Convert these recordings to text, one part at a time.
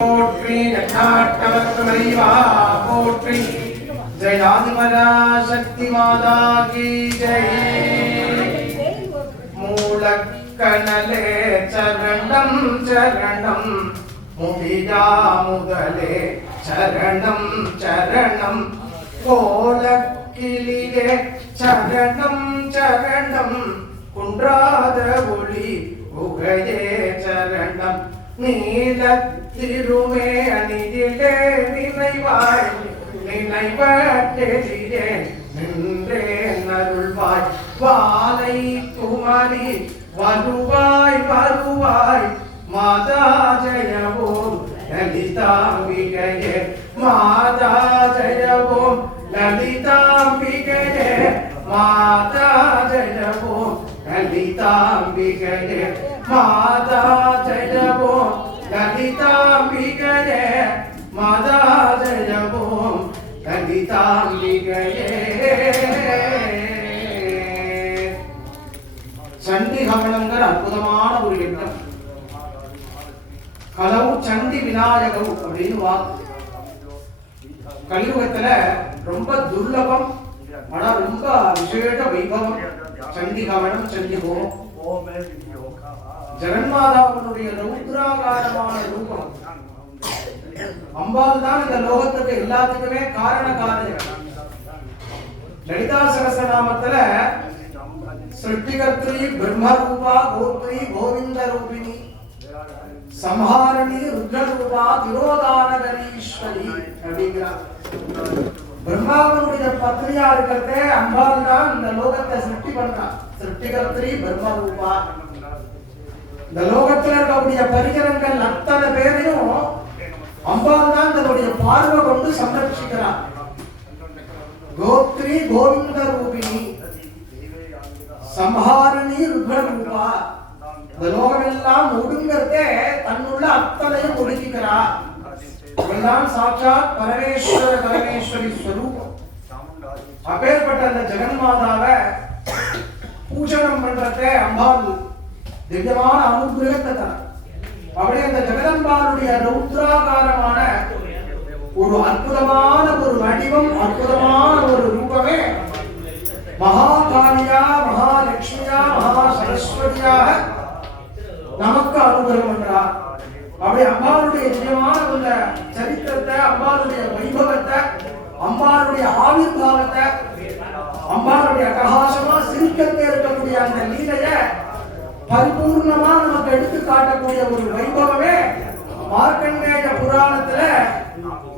போற்றி ஜட்டாட்டவர்மறிவா போற்றி ஜெயாதிமரா சக்தி மாதா கி ஜெய் மூலக்கணலே சரணம் சரணம் முடியா முதலே சரணம் சரணம் கோலக்கிளிலே சரணம் சரணம் குன்றாத ஒளி உகையே சரணம் நீல திருமே அணியிலே நினைவாய் நினைவட்டெதிரே நின்றே அருள்வாய். வாலை குமரி வருவாய் வருவாய். மாதா ஜெயவோம் லலிதாம்பிகையே. மாதா ஜெயவோம் லலிதாம்பிகையே. மாதா ஜெயவோம் லலிதாம்பிகையே. மாதா ஜெயவோம் லலிதாம்பிகையே மாதா ஜெயவோம் சண்டி கமலங்கிற அற்புதமான ஒரு எண்ணம். கலவு சண்டி விநாயகம் அப்படின்னு வாக்கு. கலியுகத்துல ரொம்ப துர்லபம் ஆனா ரொம்ப விசேஷ வைபவம். சண்டி கவனம் சண்டி ஹோமம். ஜெகன்மாதாவுடைய ரௌத்ராகாரமான ரூபம். அம்பாள் தான் இந்த லோகத்துக்கு எல்லாத்துக்குமே காரண காரணம் லலிதா சகசநாமத்துல சிருஷ்டிகர்த்திரி பிரம்மரூபா கோத்ரி கோவிந்த ரூபிணி சம்ஹாரணி ருத்ரரூபா திரோதானகரீஸ்வரி அப்படிங்கிறார். பிரம்மாவனுடைய பத்னியா இருக்கிறதே அம்பாள் தான் இந்த லோகத்தை சிருஷ்டி பண்றா சிருஷ்டிகர்த்திரி பிரம்மரூபா இந்த லோகத்துல இருக்கக்கூடிய பரிகரங்கள் அத்தனை பேரையும் அம்பாள் தான் தன்னுடைய பார்வை கொண்டு சம்ரட்சிக்கிறார் கோத்ரி கோவிந்த ரூபிணி. சம்ஹாரணி ருத்ரூபா இந்த லோகமெல்லாம் ஒடுங்கிறதே தன்னுள்ள அத்தனையும் ஒடுக்கிக்கிறார். இவள்தான் சாட்சாத் பரமேஸ்வர பரமேஸ்வரி ஸ்வரூபம். அப்பேற்பட்ட அந்த ஜெகன்மாதாவை பூஜனம் பண்றதே அம்பாள் திவ்யமான அனுகிரகத்தை தர அப்படியே அந்த ஜெகதம்பாளுடைய ரௌத்ராகாரமான ஒரு அற்புதமான ஒரு வடிவம் அற்புதமான ஒரு ரூபமே மகாகாலியா மகாலட்சுமியா மகா சரஸ்வதியாக நமக்கு அனுகிரகம் என்றார் அப்படி அம்பாளுடைய நிஜமான உள்ள சரித்திரத்தை அம்பாளுடைய வைபவத்தை அம்பாளுடைய ஆவிர்வாவத்தை அம்பாளுடைய அட்டகாசமா சிரிக்கத்தே இருக்கக்கூடிய அந்த லீலையை பரிபூர்ணமா நமக்கு எடுத்து காட்டக்கூடிய ஒரு வைபவமே மார்க்கண்டேய புராணத்துல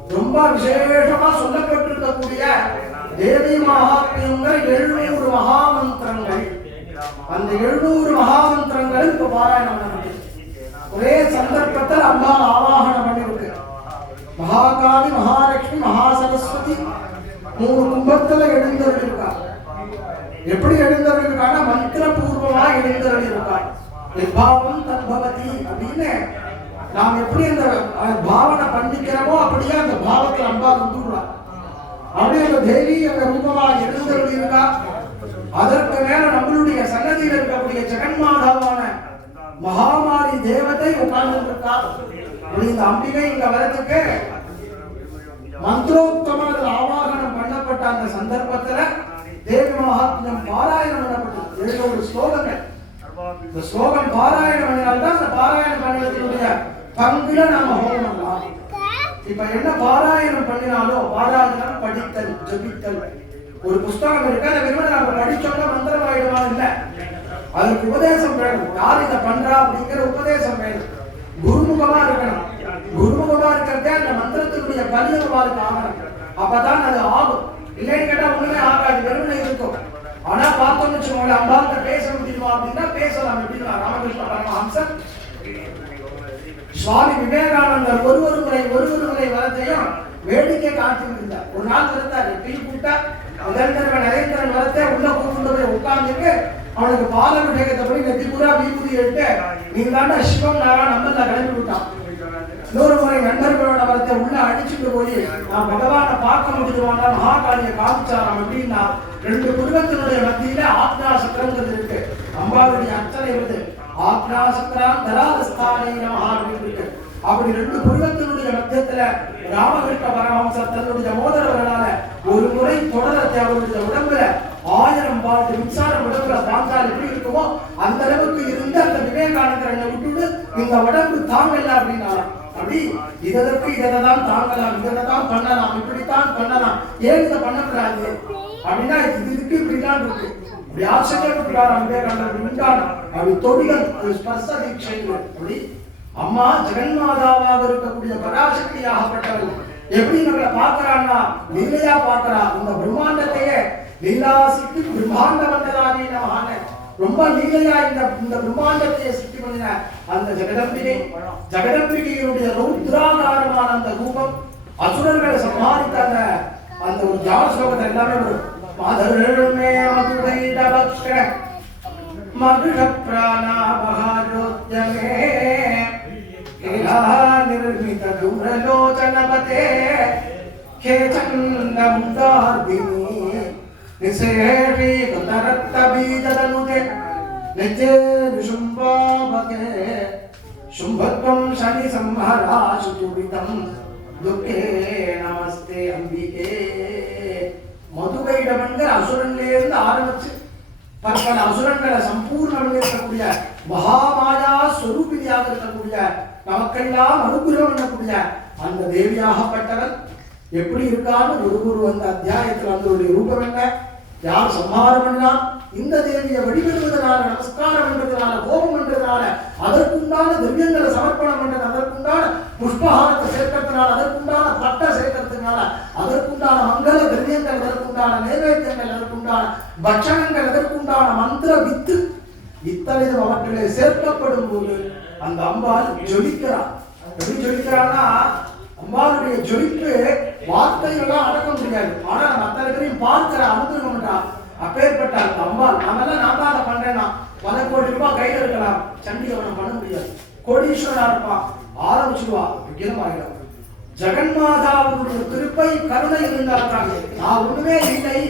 ரொம்ப விசேஷமா சொல்லப்பட்டிருக்கக்கூடிய தேவி மகாத்மியங்கள் எழுநூறு மகாமந்திரங்கள். அந்த எழுநூறு மகாமந்திரங்கள் இப்ப பாராயணம் ஒரே சந்தர்ப்பத்தில் அம்மா ஆவாகனம் பண்ணிருக்கு. மகாகாவி மகாலட்சுமி மகாசரஸ்வதி மூணு கும்பத்துல எழுந்தருள் எப்படி எழுந்தருள் மந்திரபூர்வமா எழுந்தருள் இருக்கா எப்பாவம் தத்பவதி அப்படின்னு நாம் எப்படி அந்த பாவனை பண்ணிக்கிறோமோ அப்படியே அந்த பாவத்தில் அம்பா வந்துடுறா அப்படியே அந்த தேவி அந்த ரூபமா எழுந்தருள் அதற்கு மேல நம்மளுடைய சன்னதியில் இருக்கக்கூடிய ஜெகன்மாதாவான மகாமாரி தேவதை உட்கார்ந்து இருக்கா இந்த அம்பிகை இங்க வரதுக்கு மந்திரோக்தமா ஆவாகனம் பண்ணப்பட்ட அந்த சந்தர்ப்பத்துல தேவி மகாத்மியம் பாராயணம் பண்ணப்பட்டது ஒரு ஸ்லோகங்கள். இந்த ஸ்லோகம் பாராயணம் பண்ணினால்தான் அந்த பாராயண பண்ணத்தினுடைய பங்குல நாம ஹோமம் பண்ணலாம் இப்ப என்ன பாராயணம் பண்ணினாலும் பாராயணம் படித்தல் ஜபித்தல். ஒரு புஸ்தகம் இருக்கு? அதை வெறும் நாம படிச்சோம்னா மந்திரம் ஆயிடுமா? இல்ல. அதுக்கு உபதேசம் வேணும். யார் இதை பண்றா அப்படிங்கிற உபதேசம் வேணும். குருமுகமா இருக்கணும். குருமுகமா இருக்கிறதே அந்த மந்திரத்தினுடைய பலியமா இருக்க ஆகணும். அப்பதான் அது ஆகும். இல்லைன்னு கேட்டா ஒண்ணுமே ஆகாது வெறுமனை இருக்கும். ஆனா பார்த்தோம்னு வச்சுக்கோங்களேன் அம்பாள்கிட்ட பேச முடியுமா அப்படின்னா பேசலாம் எப்படின்னா ராமகிருஷ்ண பரமஹம்சன் சுவாமி விவேகானந்தர் ஒரு முறை ஒரு முறை வரத்தையும் வேடிக்கை காட்டியிருந்தார் ஒரு நாள் இருந்தார் டீ கூட்டா முதல் நரேந்திரன் வரத்தை உள்ள கூப்பிட்டு போய் உட்கார்ந்துட்டு அவனுக்கு பாலாபிஷேகத்தை போய் நெத்தி பூரா வீபூதி எடுத்து நீங்க தாண்டா சிவம் நாரா நம்ம கிளம்பி விட்டான் இன்னொரு முறை நண்பர்களோட வரத்தை உள்ள அடிச்சுட்டு போய் நான் பகவானை பார்க்க முடியுமாடா மகாகாலியை காமிச்சாராம் அப்படின்னா ரெண்டு குடும்பத்தினுடைய மத்தியில ஆத்ரா சக்கரங்கிறது இருக்கு. அம்பாவுடைய அர்ச்சனை வருது ஆத்ரா சக்கரம் தராதஸ்தானை நமஹா அப்படின்னு இருக்கு. அப்படி ரெண்டு குடும்பத்தினுடைய மத்தியத்துல ராமகிருஷ்ண பரமஹம்சர் தன்னுடைய மோதரவர்களால ஒரு முறை தொடரத்தை அவருடைய உடம்புல ஆயிரம் பாட்டு மின்சாரம் உடம்புல பாஞ்சால் எப்படி இருக்குமோ அந்த அளவுக்கு இருந்த அந்த விவேகானந்தரனை விட்டுட்டு இந்த உடம்பு தாங்கல அப்படின்னாராம். அப்படி இதற்கு இததான் தாங்கலாம் இததான் பண்ணலாம் இப்படித்தான் பண்ணலாம். ஏன் இதை பண்ணக்கூடாது? அப்படின்னா இதுக்கு இப்படிதான் இருக்கு. இப்படி ஆச்சரியப்பட்டாராம் விவேகானந்தர் உண்டான அப்படி தொழில் அது ஸ்பர்ச தீட்சைகள். அப்படி அம்மா ஜெகன்மாதாவாக இருக்கக்கூடிய பராசக்தியாகப்பட்டவள் எப்படி நம்மளை பார்க்கறான்னா லீலையா பார்க்கறா இந்த பிரம்மாண்டத்தையே லீலா சித்தி பிரம்மாண்ட மண்டலாதி ரொம்ப நீளையா இந்த இந்த பிரம்மாண்டத்தை சிருஷ்டி பண்ணின அந்த ஜெகதம்பிகை ஜெகதம்பிகையுடைய ரௌத்ராகாரமான அந்த ரூபம். அசுரர்களை சம்மாதித்த அந்த அந்த ஒரு ஜான ஸ்லோகத்தை எல்லாமே ஒரு மதுரமே மதுரைட பக்ஷ. மதுர பிராணாபகாரோத்யமே நிர்மித தூரலோச்சனபதே கேச்சந்த முந்தார்பினி निषेढीकृतरक्तबीजदनुते निजे निशुम्भावके शुम्भत्वं शनि संहराशु चूडितं दुःखे नमस्ते अम्बिके மதுகைடவன்கிற அசுரன்லேருந்து ஆரம்பிச்சு பற்பல அசுரங்களை சம்பூர்ணம் இருக்கக்கூடிய மகாமாயா ஸ்வரூபிணியாக இருக்கக்கூடிய நமக்கெல்லாம் அனுகிரகம் பண்ணக்கூடிய அந்த தேவியாகப்பட்டவன் எப்படி இருக்கான்னு ஒரு குரு அந்த அத்தியாயத்தில் அதனுடைய ரூபம் என்ன? யார் சம்ஹாரம் பண்ணினான் இந்த தேவியை வழிபடுவதனால நமஸ்காரம் பண்றதுனால கோபம் பண்றதுனால அதற்குண்டான திவ்யங்களை சமர்ப்பணம் பண்றது அதற்குண்டான புஷ்பஹாரத்தை சேர்க்கறதுனால அதற்குண்டான பட்ட சேர்க்கறதுனால அதற்குண்டான மங்கள திரவியங்கள் அதற்குண்டான நைவேத்தியங்கள் அதற்குண்டான பட்சணங்கள் அதற்குண்டான மந்திர வித்து இத்தனை அவற்றிலே சேர்க்கப்படும் போது அந்த அம்பாள் ஜொலிக்கிறார் எப்படி ஜொலிக்கிறான்னா அம்மாவுடைய ஜொலிப்பு வார்த்தைகள்லாம் அடக்க முடியாது. ஆனா மற்ற இடத்துலையும் பார்க்கிற அனுபவம்டா அப்பேற்பட்ட அந்த நாமெல்லாம் நான் தான் அதை பண்றேன்னா. பல கோடி ரூபாய் கையில் இருக்கலாம். சண்டிகவனம் பண்ண முடியாது. கோடீஸ்வரா இருப்பான். ஆரம்பிச்சுடுவா விகிதமாயிடும் ஜெகன்மாதாவுடைய திருப்பை கருணை இருந்தாங்க நான் ஒண்ணுமே இல்லை.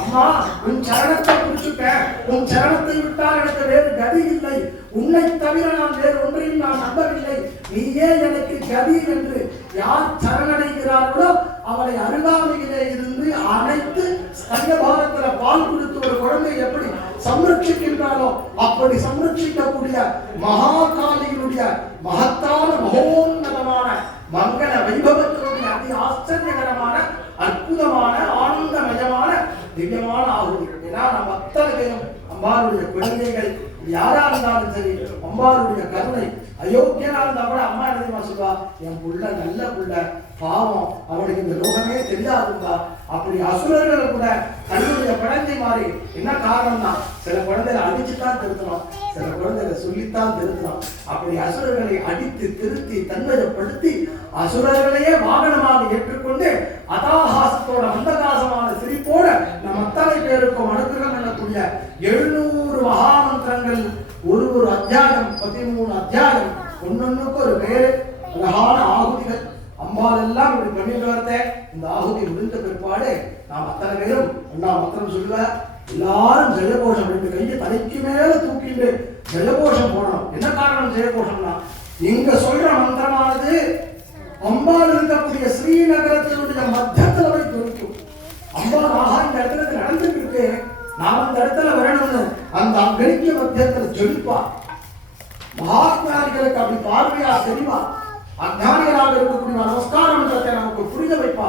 அம்மா உன் சரணத்தை குறிச்சுட்டேன். உன் சரணத்தை விட்டால் எனக்கு வேறு கதி இல்லை. உன்னை தவிர நான் வேறு ஒன்றையும் நான் நம்பவில்லை. நீயே எனக்கு கதி என்று யார் சரணடைகிறார்களோ அவளை அருகாமையிலே இருந்து அனைத்து ஸ்தங்கபாரத்துல பால் கொடுத்து ஒரு குழந்தை எப்படி சம்ரட்சிக்கின்றாலோ அப்படி சம்ரட்சிக்கக்கூடிய மகாகாலியினுடைய மகத்தான மகோன்னதமான மங்கள வைபவத்தினுடைய அதி ஆச்சரியகரமான அற்புதமான ஆனந்தமயமான திவ்யமான ஆகுதி. ஏன்னா நம்ம அத்தனை பேரும் அம்பாளுடைய குழந்தைகள் யாரா இருந்தாலும் சரி அம்பாளுடைய கருணை. அயோக்கியனா இருந்தா கூட அம்மா என்ன தெரியுமா சொல்வா என் புள்ள நல்ல புள்ள. பாவம். அவனுக்கு இந்த லோகமே தெரியாதுப்பா. அப்படி அசுரர்களை கூட தன்னுடைய குழந்தை மாறி என்ன காரணம்னா சில குழந்தைகளை அடிச்சுதான் திருத்தணும். சில குழந்தைகளை சொல்லித்தான் திருத்தணும். அப்படி அசுரர்களை அடித்து திருத்தி தன்மையப்படுத்தி அசுரர்களையே வாகனமாக ஏற்றுக்கொண்டு அதாகாசத்தோட அந்தகாசமான சிரிப்போட நம் அத்தனை பேருக்கும் அனுகிரகம் எனக்கூடிய எழுநூறு மகாமந்திரங்கள் ஒரு ஒரு அத்தியாயம் பதிமூணு அத்தியாயம் ஒன்னொன்னுக்கு ஒரு பேரு அழகான ஆகுதிகள். அம்பாள் எல்லாம் இப்படி பண்ணிட்டு இந்த ஆகுதி முடிந்த பிற்பாடு நாம் அத்தனை பேரும் அண்ணா மந்திரம் சொல்ல எல்லாரும் ஜெயகோஷம் ரெண்டு கையை தலைக்கு மேல தூக்கிட்டு ஜெயகோஷம் போடணும். என்ன காரணம் ஜெயகோஷம்னா இங்க சொல்ற மந்திரமானது அம்பாள் இருக்கக்கூடிய ஸ்ரீநகரத்தினுடைய மத்தியத்தில் போய் துணிக்கும் அம்பாள் ஆகா இந்த இடத்துல நடந்துட்டு இருக்கு. நான் அந்த இடத்துல வரணும்னு அந்த அங்கனிக்க மத்தியத்தில் ஜொலிப்பா மகாத்மாரிகளுக்கு அப்படி பார்வையா தெரிவா அஞ்ஞானிகளாக இருக்கக்கூடிய நமஸ்காரம் என்றதை நமக்கு புரிய வைப்பா.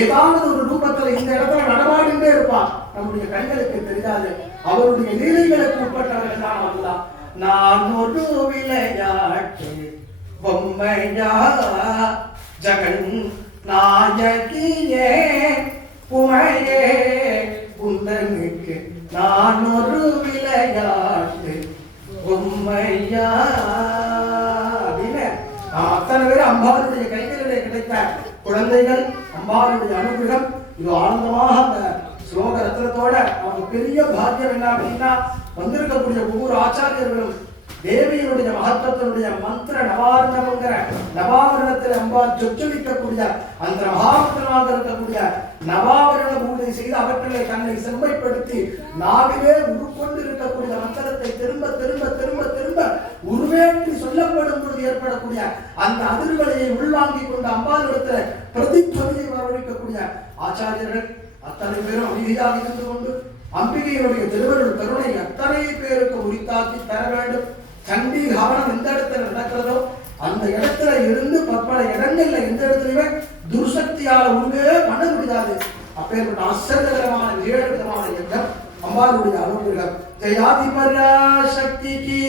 ஏதாவது ஒரு ரூபத்துல இந்த இடத்துல நடமாடிண்டே இருப்பா. நம்முடைய கண்களுக்கு தெரியாது. அவருடைய லீலைகளுக்கு உட்பட்டவர்கள் தான் அவர்தான். நான் ஒரு விளையாட்டு பொம்மையா ஜகன் நாயகியே உமையே. குந்தனுக்கு நான் ஒரு விளையாட்டு பொம்மையா? அப்படின்னு. அத்தனை பேர் அம்பாளுடைய கைகளிலே கிடைத்த குழந்தைகள் அம்பாளுடைய அனுகிரகம். இது ஆனந்தமாக அந்த ஸ்லோக ரத்னத்தோட அவங்க பெரிய பாக்கியம் என்ன அப்படின்னா வந்திருக்கக்கூடிய ஒவ்வொரு ஆச்சாரியர்களும் தேவியினுடைய மகத்துவத்தினுடைய மந்திர நவாரணம்ங்கிற நவாவரணத்தில் அம்பாள் சொச்சொலிக்கக்கூடிய அந்த மகாமந்திரமாக இருக்கக்கூடிய நவாவரண பூஜை செய்து அவற்றிலே தன்னை செம்மைப்படுத்தி நாவிலே உருக்கொண்டு இருக்கக்கூடிய மந்திரத்தை திரும்ப திரும்ப திரும்ப திரும்ப உருவேற்றி சொல்லப்படும் பொழுது ஏற்படக்கூடிய அந்த அதிர்வலையை உள்வாங்கிக் கொண்டு அம்பாளிடத்தில் பிரதித்வனியை வரவழைக்கக்கூடிய ஆச்சாரியர்கள் அத்தனை பேரும் அமைதியாக இருந்து கொண்டு அம்பிகையினுடைய திருவருள் கருணை அத்தனை பேருக்கு உரித்தாக்கி தர வேண்டும். சண்டி கவனம் எந்த இடத்துல நடக்கிறதோ அந்த இடத்துல இருந்து பற்பல இடங்கள்ல எந்த இடத்துலயுமே துர்சக்தியால ஒண்ணுமே பண்ண முடியாது. அப்பேற்பட்ட ஆச்சரியகரமான விஜயகரமான விதமான அம்பாளுடைய அனுகிரகம் ஜெயாதிபரா கீ.